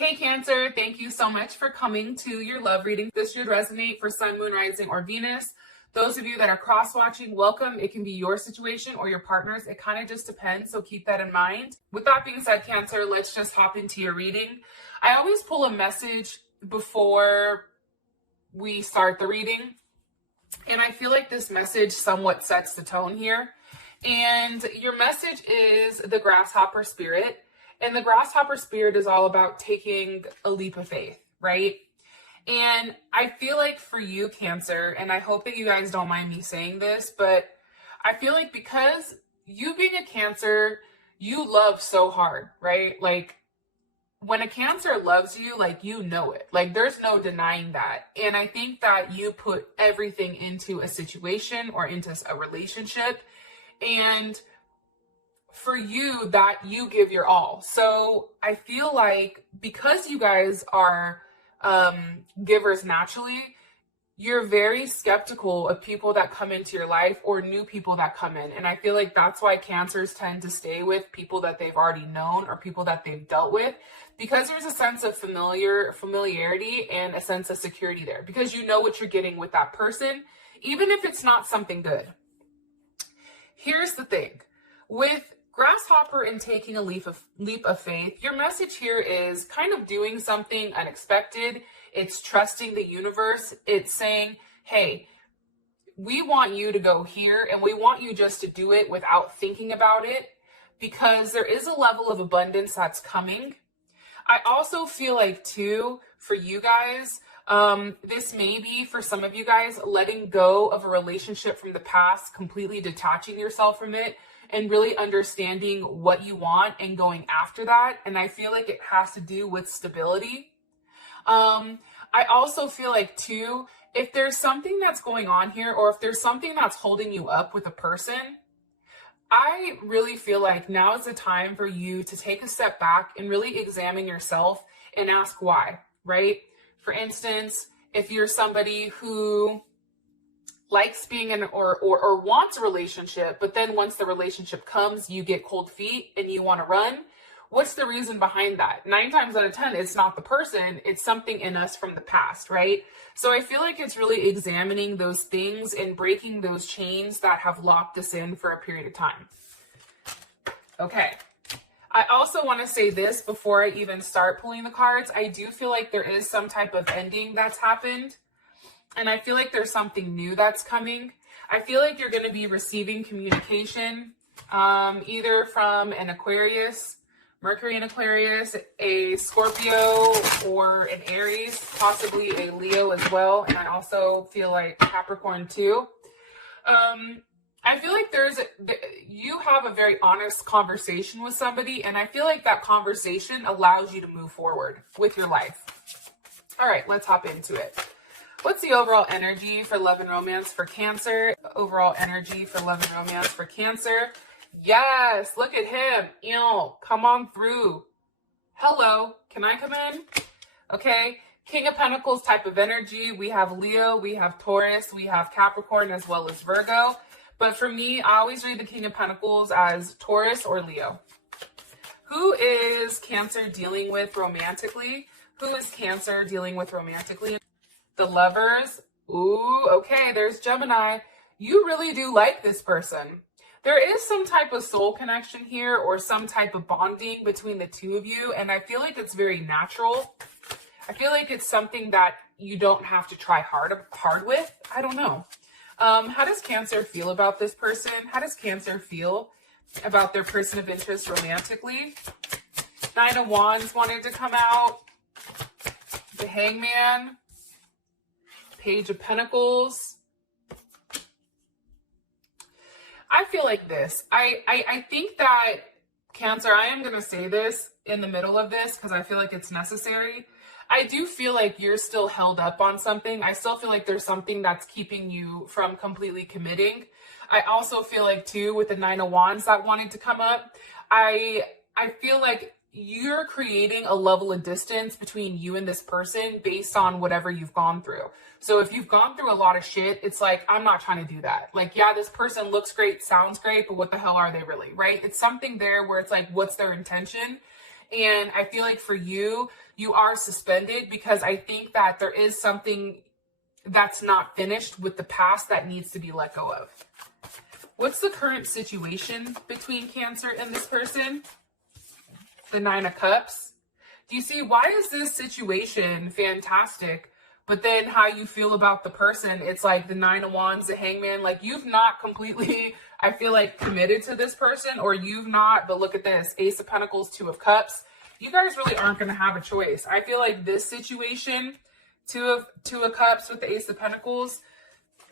Hey Cancer, thank you so much for coming to your love reading. This should resonate for Sun, Moon, Rising, or Venus. Those of you that are cross-watching, welcome. It can be your situation or your partner's. It kind of just depends, so keep that in mind. With that being said, Cancer, let's just hop into your reading. I always pull a message before we start the reading, and I feel like this message somewhat sets the tone here. And your message is the grasshopper spirit. And the grasshopper spirit is all about taking a leap of faith, right? And I feel like for you, Cancer, and I hope that you guys don't mind me saying this, but I feel like because you being a Cancer, you love so hard, right? Like when a Cancer loves you, like you know it. Like there's no denying that. And I think that you put everything into a situation or into a relationship. And for you, that you give your all. So I feel like because you guys are givers naturally, you're very skeptical of people that come into your life or new people that come in. And I feel like that's why Cancers tend to stay with people that they've already known or people that they've dealt with, because there's a sense of familiarity and a sense of security there, because you know what you're getting with that person, even if it's not something good. Here's the thing. With grasshopper and taking a leap of faith, your message here is kind of doing something unexpected. It's trusting the universe. It's saying, hey, we want you to go here and we want you just to do it without thinking about it, because there is a level of abundance that's coming. I also feel like too, for you guys, this may be for some of you guys letting go of a relationship from the past, completely detaching yourself from it, and really understanding what you want and going after that. And I feel like it has to do with stability. I also feel like too, if there's something that's going on here, or if there's something that's holding you up with a person, I really feel like now is the time for you to take a step back and really examine yourself and ask why, right? For instance, if you're somebody who likes being in or wants a relationship, but then once the relationship comes, you get cold feet and you want to run. What's the reason behind that? 9 times out of 10, it's not the person, it's something in us from the past, right? So I feel like it's really examining those things and breaking those chains that have locked us in for a period of time. Okay. I also want to say this before I even start pulling the cards. I do feel like there is some type of ending that's happened. And I feel like there's something new that's coming. I feel like you're going to be receiving communication, either from an Aquarius, Mercury in Aquarius, a Scorpio, or an Aries, possibly a Leo as well. And I also feel like Capricorn too. I feel like you have a very honest conversation with somebody, and I feel like that conversation allows you to move forward with your life. All right, let's hop into it. What's the overall energy for love and romance for Cancer? Overall energy for love and romance for Cancer. Yes, look at him. Ew, come on through. Hello, can I come in? Okay, King of Pentacles type of energy. We have Leo, we have Taurus, we have Capricorn, as well as Virgo. But for me, I always read the King of Pentacles as Taurus or Leo. Who is Cancer dealing with romantically? Who is Cancer dealing with romantically? The Lovers. Ooh, okay, there's Gemini. You really do like this person. There is some type of soul connection here or some type of bonding between the two of you, and I feel like it's very natural. I feel like it's something that you don't have to try hard with. I don't know. How does Cancer feel about this person? How does Cancer feel about their person of interest romantically? 9 of Wands wanted to come out. The Hangman. Page of Pentacles. I feel like this. I think that Cancer, I am going to say this in the middle of this because I feel like it's necessary. I do feel like you're still held up on something. I still feel like there's something that's keeping you from completely committing. I also feel like too, with the 9 of Wands that wanted to come up, I feel like you're creating a level of distance between you and this person based on whatever you've gone through. So if you've gone through a lot of shit, it's like, I'm not trying to do that. Like, yeah, this person looks great, sounds great, but what the hell are they really, right? It's something there where it's like, what's their intention? And I feel like for you, you are suspended because I think that there is something that's not finished with the past that needs to be let go of. What's the current situation between Cancer and this person? The Nine of Cups. Do you see, why is this situation fantastic? But then how you feel about the person, it's like the Nine of Wands, the Hangman, like you've not completely, I feel like, committed to this person, or you've not, but look at this, Ace of Pentacles, Two of Cups. You guys really aren't going to have a choice. I feel like this situation, Two of Cups with the Ace of Pentacles,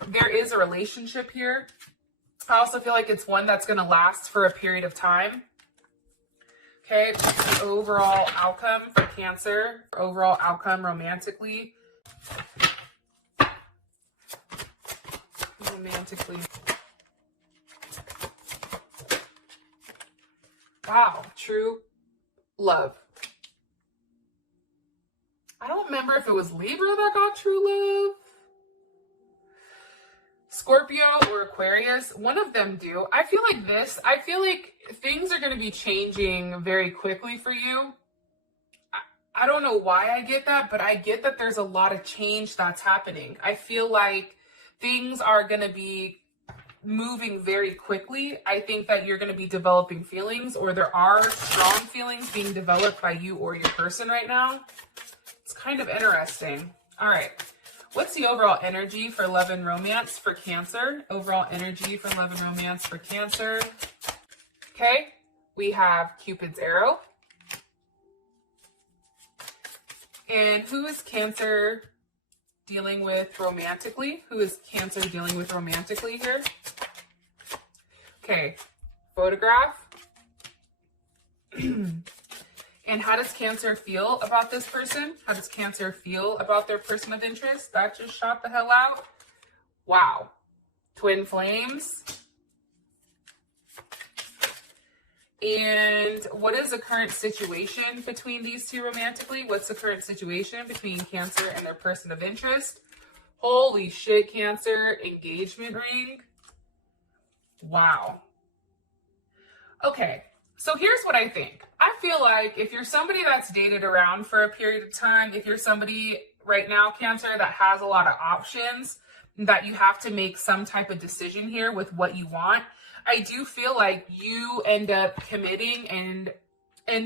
there is a relationship here. I also feel like it's one that's going to last for a period of time. Okay, the overall outcome for Cancer, overall outcome romantically. Wow, true love. I don't remember if it was Libra that got true love. Scorpio or Aquarius, one of them do. I feel like things are going to be changing very quickly for you. I don't know why I get that, but I get that there's a lot of change that's happening. I feel like things are going to be moving very quickly. I think that you're going to be developing feelings, or there are strong feelings being developed by you or your person right now. It's kind of interesting. All right. What's the overall energy for love and romance for Cancer? Overall energy for love and romance for Cancer. Okay. We have Cupid's arrow. And who is Cancer dealing with romantically? Who is Cancer dealing with romantically here? Okay, photograph. And how does Cancer feel about this person? How does Cancer feel about their person of interest? That just shot the hell out. Wow. Twin flames. And what is the current situation between these two romantically? What's the current situation between Cancer and their person of interest? Holy shit, Cancer. Engagement ring. Wow. Okay, so here's what I think. I feel like if you're somebody that's dated around for a period of time, if you're somebody right now, Cancer, that has a lot of options, that you have to make some type of decision here with what you want, I do feel like you end up committing and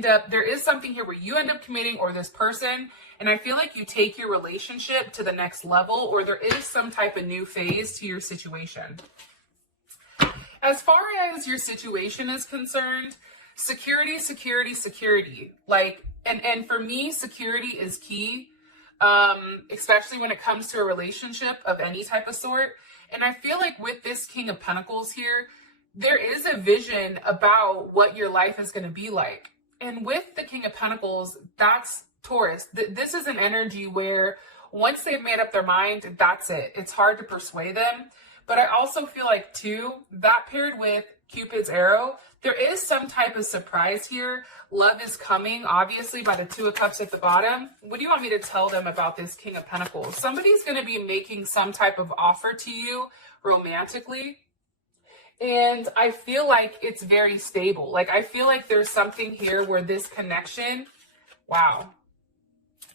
there is something here where you end up committing, or this person, and I feel like you take your relationship to the next level, or there is some type of new phase to your situation. As far as your situation is concerned, security. Like, and for me, security is key, especially when it comes to a relationship of any type of sort. And I feel like with this King of Pentacles here, there is a vision about what your life is going to be like. And with the King of Pentacles, that's Taurus. This is an energy where once they've made up their mind, that's it. It's hard to persuade them. But I also feel like, too, that paired with Cupid's arrow, there is some type of surprise here. Love is coming, obviously, by the Two of Cups at the bottom. What do you want me to tell them about this King of Pentacles? Somebody's going to be making some type of offer to you romantically. And I feel like it's very stable. Like, I feel like there's something here where this connection, wow.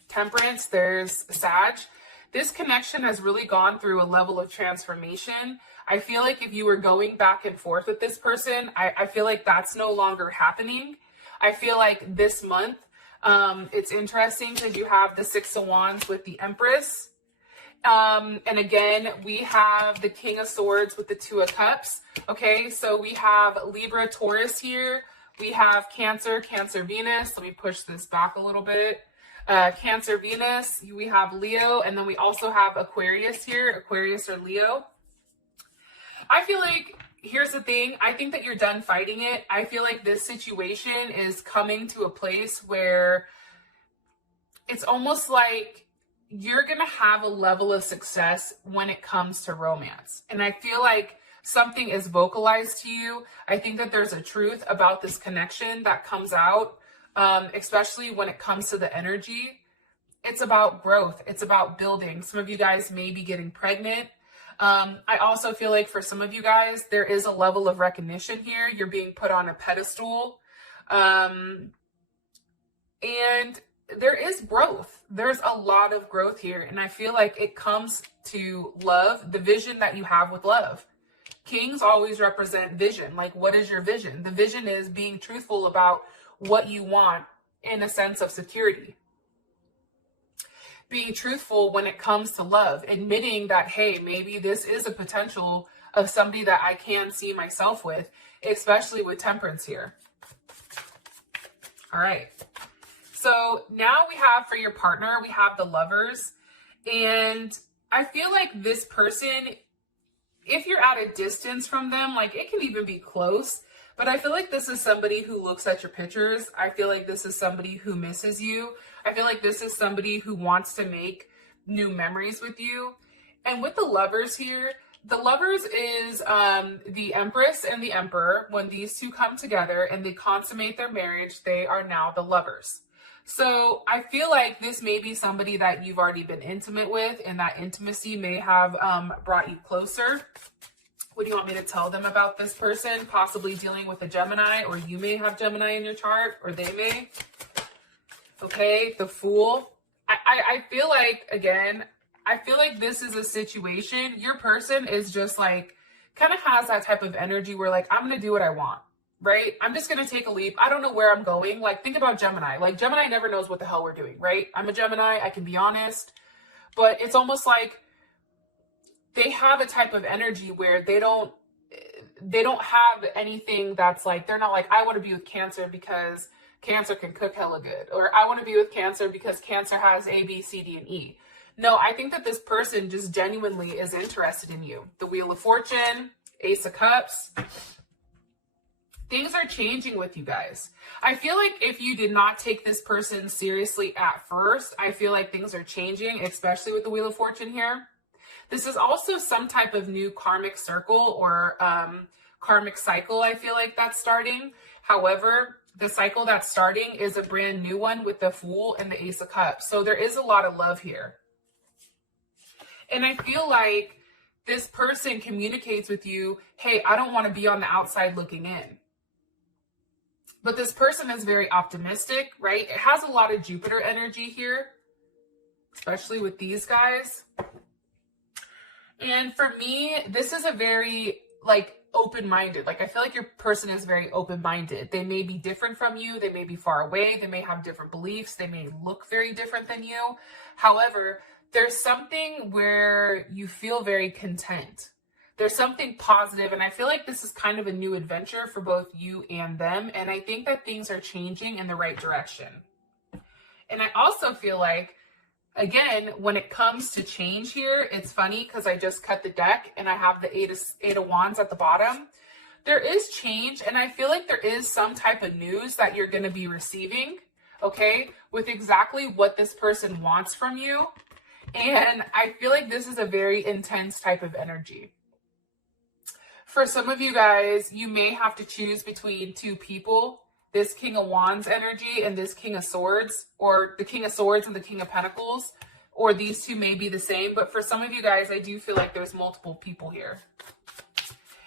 Temperance, there's Sag. This connection has really gone through a level of transformation. I feel like if you were going back and forth with this person, I feel like that's no longer happening. I feel like this month, it's interesting because you have the Six of Wands with the Empress. And again, we have the King of Swords with the Two of Cups. Okay, so we have Libra, Taurus here. We have Cancer, Venus. Let me push this back a little bit. Cancer, Venus, we have Leo, and then we also have Aquarius here, Aquarius or Leo. I feel like, here's the thing, I think that you're done fighting it. I feel like this situation is coming to a place where it's almost like you're going to have a level of success when it comes to romance. And I feel like something is vocalized to you. I think that there's a truth about this connection that comes out. Especially when it comes to the energy. It's about growth. It's about building. Some of you guys may be getting pregnant. I also feel like for some of you guys, there is a level of recognition here. You're being put on a pedestal. And there is growth. There's a lot of growth here. And I feel like it comes to love, the vision that you have with love. Kings always represent vision. Like, what is your vision? The vision is being truthful about what you want in a sense of security. Being truthful when it comes to love, admitting that, hey, maybe this is a potential of somebody that I can see myself with, especially with temperance here. All right. So now we have for your partner, we have the lovers. And I feel like this person, if you're at a distance from them, like it can even be close, but I feel like this is somebody who looks at your pictures. I feel like this is somebody who misses you. I feel like this is somebody who wants to make new memories with you. And with the lovers here, the lovers is the Empress and the Emperor. When these two come together and they consummate their marriage, they are now the lovers. So I feel like this may be somebody that you've already been intimate with, and that intimacy may have brought you closer. What do you want me to tell them about this person? Possibly dealing with a Gemini, or you may have Gemini in your chart, or they may. Okay, the Fool. I feel like, again, I feel like this is a situation. Your person is just like, kind of has that type of energy where like, I'm going to do what I want. Right? I'm just going to take a leap. I don't know where I'm going. Like, think about Gemini. Like, Gemini never knows what the hell we're doing, right? I'm a Gemini. I can be honest. But it's almost like they have a type of energy where they don't have anything that's like, they're not like, I want to be with Cancer because Cancer can cook hella good. Or I want to be with Cancer because Cancer has A, B, C, D, and E. No, I think that this person just genuinely is interested in you. The Wheel of Fortune, Ace of Cups. Things are changing with you guys. I feel like if you did not take this person seriously at first, I feel like things are changing, especially with the Wheel of Fortune here. This is also some type of new karmic circle or karmic cycle, I feel like that's starting. However, the cycle that's starting is a brand new one with the Fool and the Ace of Cups. So there is a lot of love here. And I feel like this person communicates with you, hey, I don't want to be on the outside looking in. But this person is very optimistic, right? It has a lot of Jupiter energy here, especially with these guys. And for me, this is a very like open-minded. Like I feel like your person is very open-minded. They may be different from you. They may be far away. They may have different beliefs. They may look very different than you. However, there's something where you feel very content. There's something positive, and I feel like this is kind of a new adventure for both you and them, and I think that things are changing in the right direction. And I also feel like, again, when it comes to change here, it's funny because I just cut the deck and I have the Eight of Wands at the bottom. There is change, and I feel like there is some type of news that you're going to be receiving, okay, with exactly what this person wants from you. And I feel like this is a very intense type of energy. For some of you guys, you may have to choose between two people, this King of Wands energy and this King of Swords, or the King of Swords and the King of Pentacles, or these two may be the same. But for some of you guys, I do feel like there's multiple people here.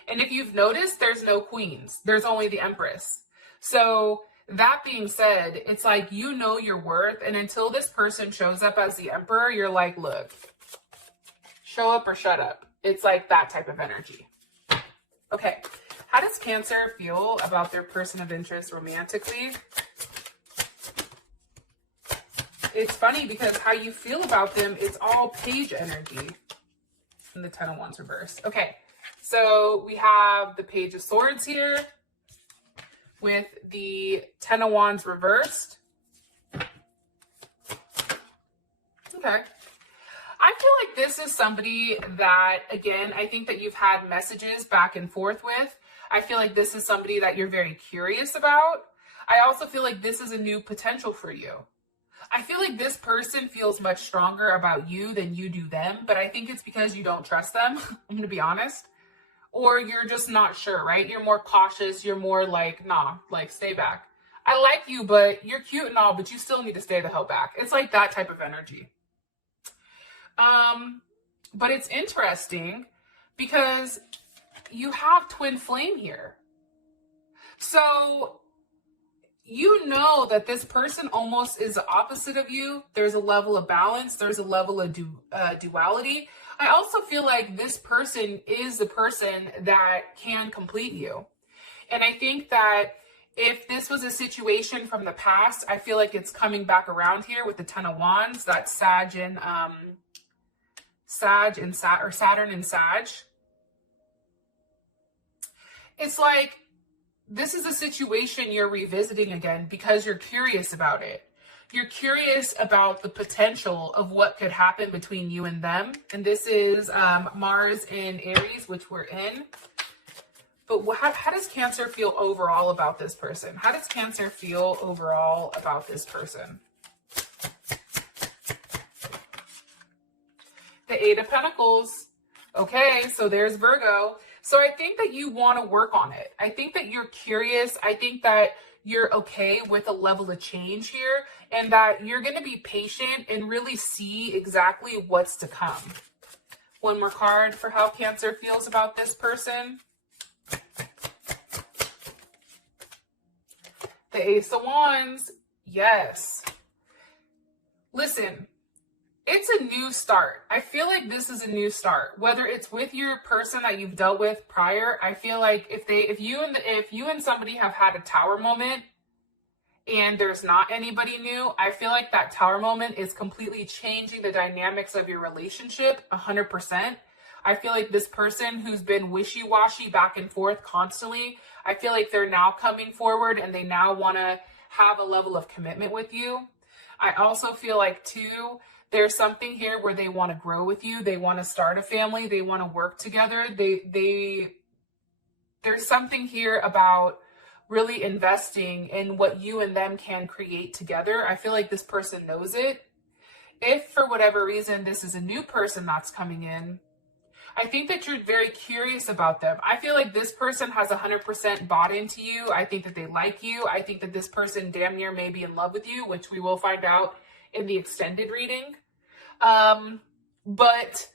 And if you've noticed, there's no queens. There's only the Empress. So that being said, it's like, you know your worth. And until this person shows up as the Emperor, you're like, look, show up or shut up. It's like that type of energy. Okay, how does Cancer feel about their person of interest romantically? It's funny because how you feel about them is all Page energy and the Ten of Wands reverse. Okay, so we have the Page of Swords here with the Ten of Wands reversed. Okay. I feel like this is somebody that, again, I think that you've had messages back and forth with. I feel like this is somebody that you're very curious about. I also feel like this is a new potential for you. I feel like this person feels much stronger about you than you do them, but I think it's because you don't trust them, I'm going to be honest. Or you're just not sure, right? You're more cautious. You're more like, nah, like stay back. I like you, but you're cute and all, but you still need to stay the hell back. It's like that type of energy. But it's interesting because you have twin flame here. So you know that this person almost is the opposite of you. There's a level of balance. There's a level of duality. I also feel like this person is the person that can complete you. And I think that if this was a situation from the past, I feel like it's coming back around here with the Ten of Wands. That's Saturn and Sag. It's like this is a situation you're revisiting again because you're curious about it. You're curious about the potential of what could happen between you and them. And this is Mars in Aries, which we're in. But how does Cancer feel overall about this person? How does Cancer feel overall about this person? The Eight of Pentacles. Okay, so there's Virgo. So I think that you want to work on it. I think that you're curious. I think that you're okay with a level of change here and that you're going to be patient and really see exactly what's to come. One more card for how Cancer feels about this person. The Ace of Wands. Yes. Listen, it's a new start. I feel like this is a new start. Whether it's with your person that you've dealt with prior, I feel like if you and somebody have had a tower moment and there's not anybody new, I feel like that tower moment is completely changing the dynamics of your relationship 100%. I feel like this person who's been wishy-washy back and forth constantly, I feel like they're now coming forward and they now want to have a level of commitment with you. I also feel like too, there's something here where they want to grow with you. They want to start a family. They want to work together. There's something here about really investing in what you and them can create together. I feel like this person knows it. If for whatever reason, this is a new person that's coming in, I think that you're very curious about them. I feel like this person has 100% bought into you. I think that they like you. I think that this person damn near may be in love with you, which we will find out in the extended reading. But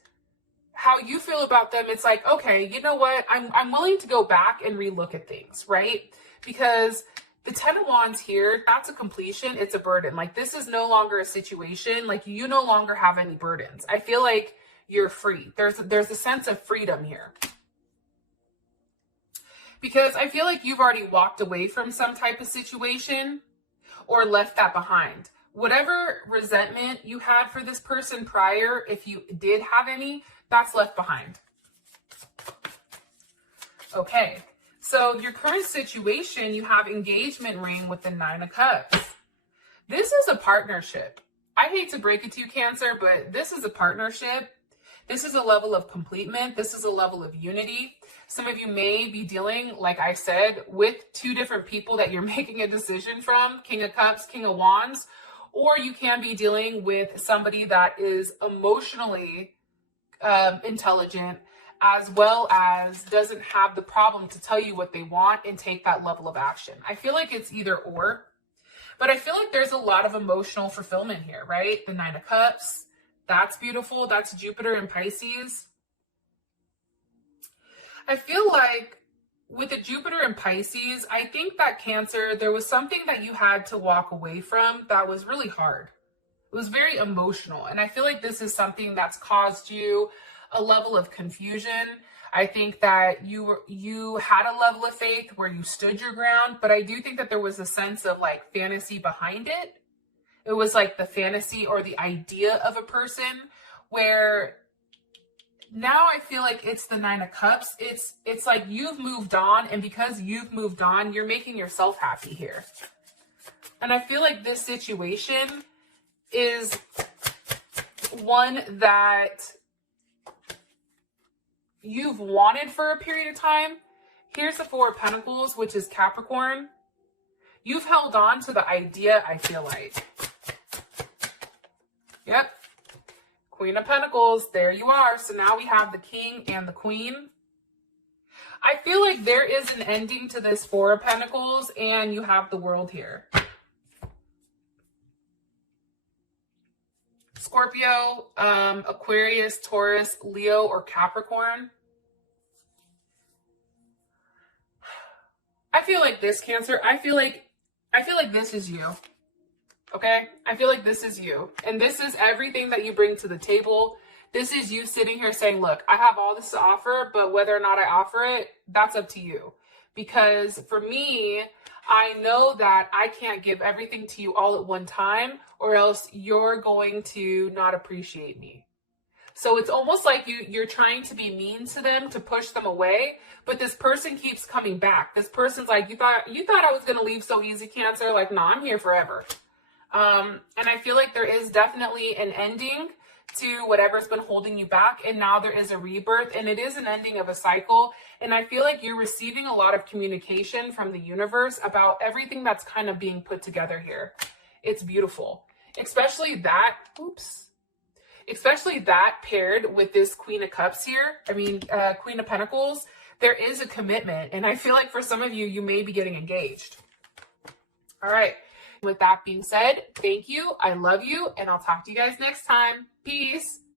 how you feel about them, it's like, okay, you know what? I'm willing to go back and relook at things, right? Because the Ten of Wands here, that's a completion. It's a burden. Like this is no longer a situation. Like you no longer have any burdens. I feel like you're free. There's a sense of freedom here. Because I feel like you've already walked away from some type of situation or left that behind. Whatever resentment you had for this person prior, if you did have any, that's left behind. Okay, so your current situation, you have engagement ring with the Nine of Cups. This is a partnership. I hate to break it to you, Cancer, but this is a partnership. This is a level of completement. This is a level of unity. Some of you may be dealing, like I said, with two different people that you're making a decision from, King of Cups, King of Wands, or you can be dealing with somebody that is emotionally intelligent, as well as doesn't have the problem to tell you what they want and take that level of action. I feel like it's either or, but I feel like there's a lot of emotional fulfillment here, right? The Nine of Cups. That's beautiful. That's Jupiter and Pisces. I feel like with the Jupiter and Pisces, I think that Cancer, there was something that you had to walk away from that was really hard. It was very emotional. And I feel like this is something that's caused you a level of confusion. I think that you had a level of faith where you stood your ground, but I do think that there was a sense of like fantasy behind it. It was like the fantasy or the idea of a person where now I feel like it's the Nine of Cups. It's like you've moved on, and because you've moved on, you're making yourself happy here. And I feel like this situation is one that you've wanted for a period of time. Here's the Four of Pentacles, which is Capricorn. You've held on to the idea, I feel like. Yep. Queen of Pentacles, there you are. So now we have the King and the Queen. I feel like there is an ending to this Four of Pentacles, and you have the World here. Scorpio, Aquarius, Taurus, Leo, or Capricorn. I feel like this, Cancer, I feel like I feel like this is you. Okay? I feel like this is you. And this is everything that you bring to the table. This is you sitting here saying, look, I have all this to offer, but whether or not I offer it, that's up to you. Because for me, I know that I can't give everything to you all at one time, or else you're going to not appreciate me. So it's almost like you're trying to be mean to them to push them away, but this person keeps coming back. This person's like, you thought I was going to leave so easy, Cancer? Like, no, I'm here forever. And I feel like there is definitely an ending to whatever's been holding you back, and now there is a rebirth, and it is an ending of a cycle. And I feel like you're receiving a lot of communication from the universe about everything that's kind of being put together here. It's beautiful, especially that paired with this Queen of Cups here. I mean, Queen of Pentacles. There is a commitment, and I feel like for some of you, you may be getting engaged. All right. With that being said, thank you. I love you, and I'll talk to you guys next time. Peace.